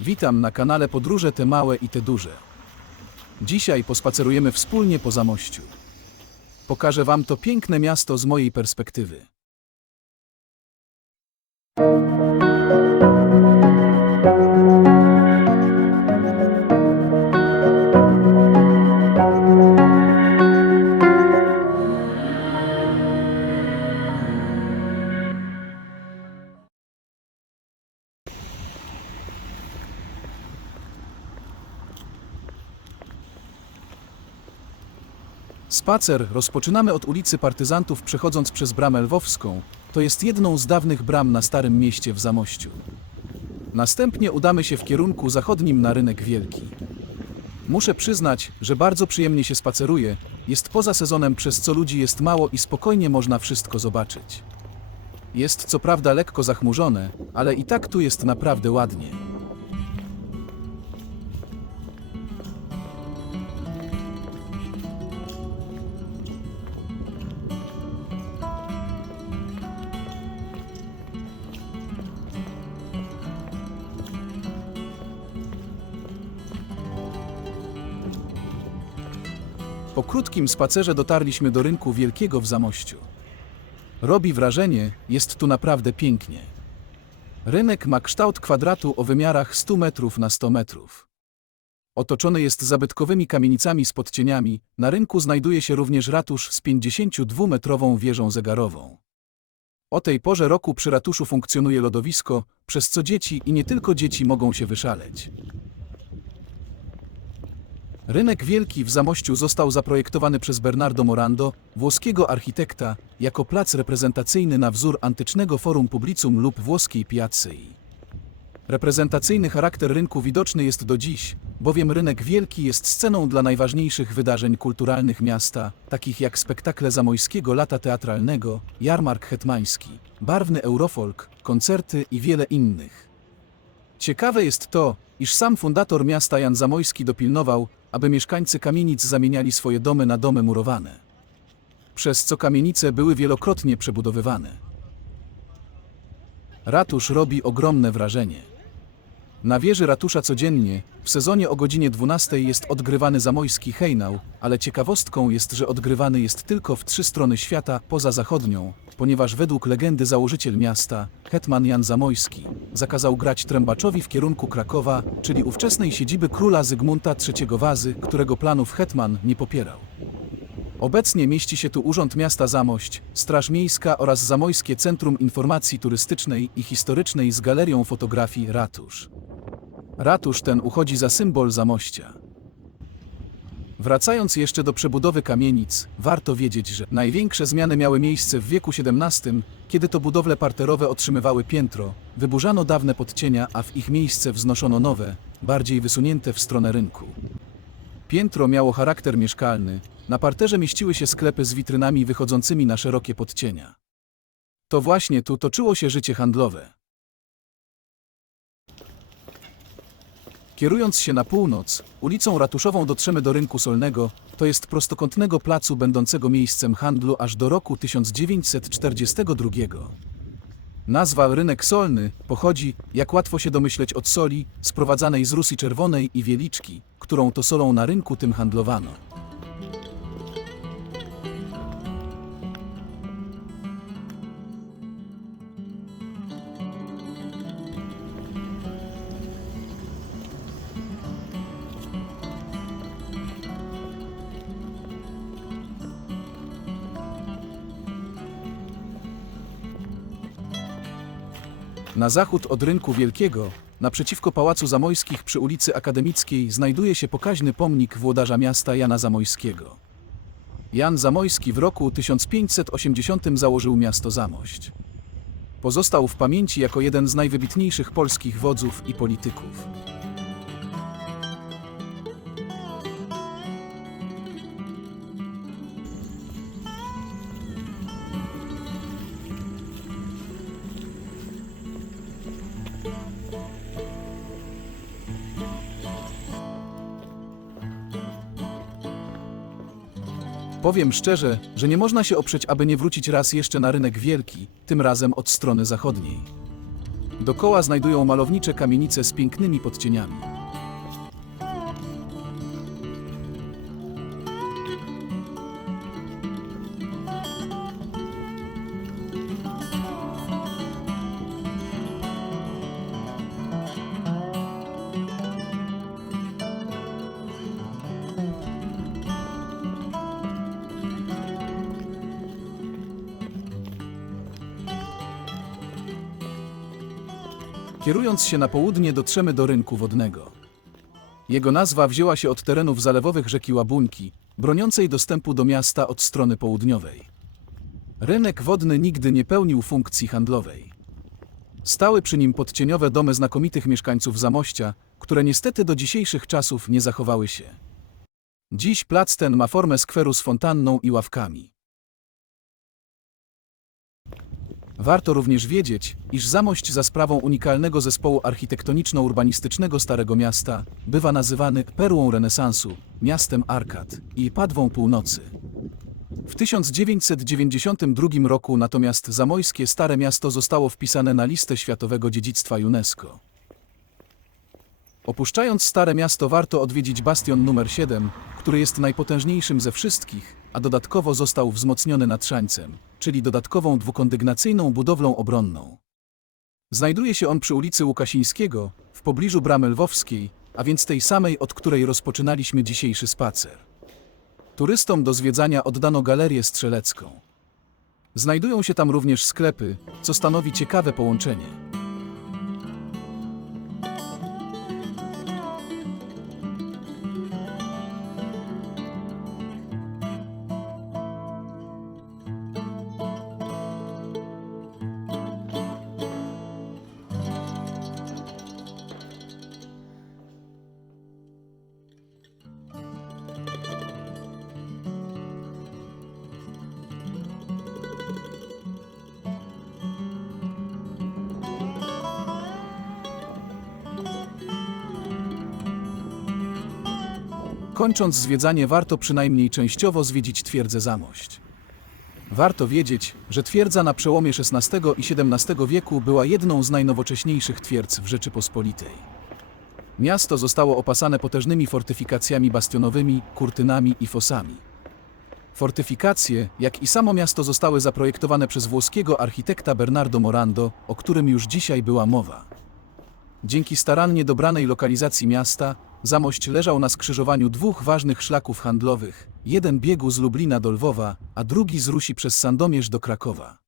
Witam na kanale Podróże te małe i te duże. Dzisiaj pospacerujemy wspólnie po Zamościu. Pokażę Wam to piękne miasto z mojej perspektywy. Spacer rozpoczynamy od ulicy Partyzantów, przechodząc przez Bramę Lwowską. To jest jedną z dawnych bram na Starym Mieście w Zamościu. Następnie udamy się w kierunku zachodnim na Rynek Wielki. Muszę przyznać, że bardzo przyjemnie się spaceruje. Jest poza sezonem, przez co ludzi jest mało i spokojnie można wszystko zobaczyć. Jest co prawda lekko zachmurzone, ale i tak tu jest naprawdę ładnie. Po krótkim spacerze dotarliśmy do Rynku Wielkiego w Zamościu. Robi wrażenie, jest tu naprawdę pięknie. Rynek ma kształt kwadratu o wymiarach 100 metrów na 100 metrów. Otoczony jest zabytkowymi kamienicami z podcieniami, na rynku znajduje się również ratusz z 52-metrową wieżą zegarową. O tej porze roku przy ratuszu funkcjonuje lodowisko, przez co dzieci i nie tylko dzieci mogą się wyszaleć. Rynek Wielki w Zamościu został zaprojektowany przez Bernardo Morando, włoskiego architekta, jako plac reprezentacyjny na wzór antycznego Forum Publicum lub włoskiej Piazzei. Reprezentacyjny charakter rynku widoczny jest do dziś, bowiem Rynek Wielki jest sceną dla najważniejszych wydarzeń kulturalnych miasta, takich jak spektakle Zamojskiego Lata Teatralnego, Jarmark Hetmański, barwny Eurofolk, koncerty i wiele innych. Ciekawe jest to, iż sam fundator miasta Jan Zamojski dopilnował, aby mieszkańcy kamienic zamieniali swoje domy na domy murowane, przez co kamienice były wielokrotnie przebudowywane. Ratusz robi ogromne wrażenie. Na wieży ratusza codziennie, w sezonie o godzinie 12 jest odgrywany zamojski hejnał, ale ciekawostką jest, że odgrywany jest tylko w 3 strony świata poza zachodnią, ponieważ według legendy założyciel miasta, hetman Jan Zamojski, zakazał grać trębaczowi w kierunku Krakowa, czyli ówczesnej siedziby króla Zygmunta III Wazy, którego planów hetman nie popierał. Obecnie mieści się tu Urząd Miasta Zamość, Straż Miejska oraz Zamojskie Centrum Informacji Turystycznej i Historycznej z galerią fotografii Ratusz. Ratusz ten uchodzi za symbol Zamościa. Wracając jeszcze do przebudowy kamienic, warto wiedzieć, że największe zmiany miały miejsce w wieku XVII, kiedy to budowle parterowe otrzymywały piętro, wyburzano dawne podcienia, a w ich miejsce wznoszono nowe, bardziej wysunięte w stronę rynku. Piętro miało charakter mieszkalny, na parterze mieściły się sklepy z witrynami wychodzącymi na szerokie podcienia. To właśnie tu toczyło się życie handlowe. Kierując się na północ, ulicą Ratuszową dotrzemy do Rynku Solnego, to jest prostokątnego placu będącego miejscem handlu aż do roku 1942. Nazwa Rynek Solny pochodzi, jak łatwo się domyśleć, od soli sprowadzanej z Rusji Czerwonej i Wieliczki, którą to solą na rynku tym handlowano. Na zachód od Rynku Wielkiego, naprzeciwko Pałacu Zamojskich przy ulicy Akademickiej, znajduje się pokaźny pomnik włodarza miasta Jana Zamojskiego. Jan Zamojski w roku 1580 założył miasto Zamość. Pozostał w pamięci jako jeden z najwybitniejszych polskich wodzów i polityków. Powiem szczerze, że nie można się oprzeć, aby nie wrócić raz jeszcze na Rynek Wielki, tym razem od strony zachodniej. Dokoła znajdują malownicze kamienice z pięknymi podcieniami. Kierując się na południe, dotrzemy do rynku wodnego. Jego nazwa wzięła się od terenów zalewowych rzeki Łabuńki, broniącej dostępu do miasta od strony południowej. Rynek wodny nigdy nie pełnił funkcji handlowej. Stały przy nim podcieniowe domy znakomitych mieszkańców Zamościa, które niestety do dzisiejszych czasów nie zachowały się. Dziś plac ten ma formę skweru z fontanną i ławkami. Warto również wiedzieć, iż Zamość za sprawą unikalnego zespołu architektoniczno-urbanistycznego Starego Miasta bywa nazywany perłą renesansu, miastem arkad i padwą północy. W 1992 roku natomiast zamojskie Stare Miasto zostało wpisane na listę Światowego Dziedzictwa UNESCO. Opuszczając Stare Miasto warto odwiedzić bastion numer 7, który jest najpotężniejszym ze wszystkich, a dodatkowo został wzmocniony natrzańcem, czyli dodatkową dwukondygnacyjną budowlą obronną. Znajduje się on przy ulicy Łukasińskiego, w pobliżu Bramy Lwowskiej, a więc tej samej, od której rozpoczynaliśmy dzisiejszy spacer. Turystom do zwiedzania oddano galerię strzelecką. Znajdują się tam również sklepy, co stanowi ciekawe połączenie. Kończąc zwiedzanie warto przynajmniej częściowo zwiedzić twierdzę Zamość. Warto wiedzieć, że twierdza na przełomie XVI i XVII wieku była jedną z najnowocześniejszych twierdz w Rzeczypospolitej. Miasto zostało opasane potężnymi fortyfikacjami bastionowymi, kurtynami i fosami. Fortyfikacje, jak i samo miasto zostały zaprojektowane przez włoskiego architekta Bernardo Morando, o którym już dzisiaj była mowa. Dzięki starannie dobranej lokalizacji miasta, Zamość leżał na skrzyżowaniu dwóch ważnych szlaków handlowych. Jeden biegł z Lublina do Lwowa, a drugi z Rusi przez Sandomierz do Krakowa.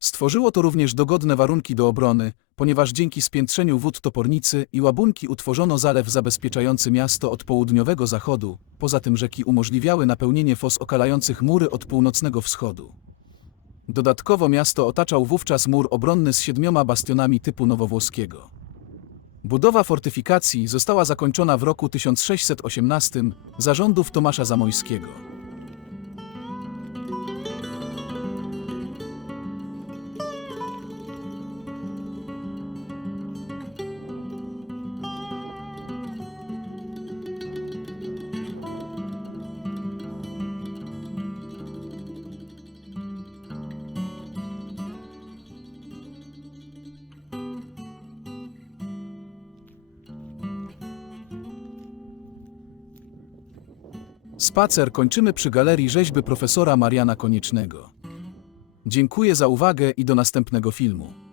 Stworzyło to również dogodne warunki do obrony, ponieważ dzięki spiętrzeniu wód Topornicy i Łabuńki utworzono zalew zabezpieczający miasto od południowego zachodu, poza tym rzeki umożliwiały napełnienie fos okalających mury od północnego wschodu. Dodatkowo miasto otaczał wówczas mur obronny z 7 bastionami typu nowowłoskiego. Budowa fortyfikacji została zakończona w roku 1618 za rządów Tomasza Zamoyskiego. Spacer kończymy przy galerii rzeźby profesora Mariana Koniecznego. Dziękuję za uwagę i do następnego filmu.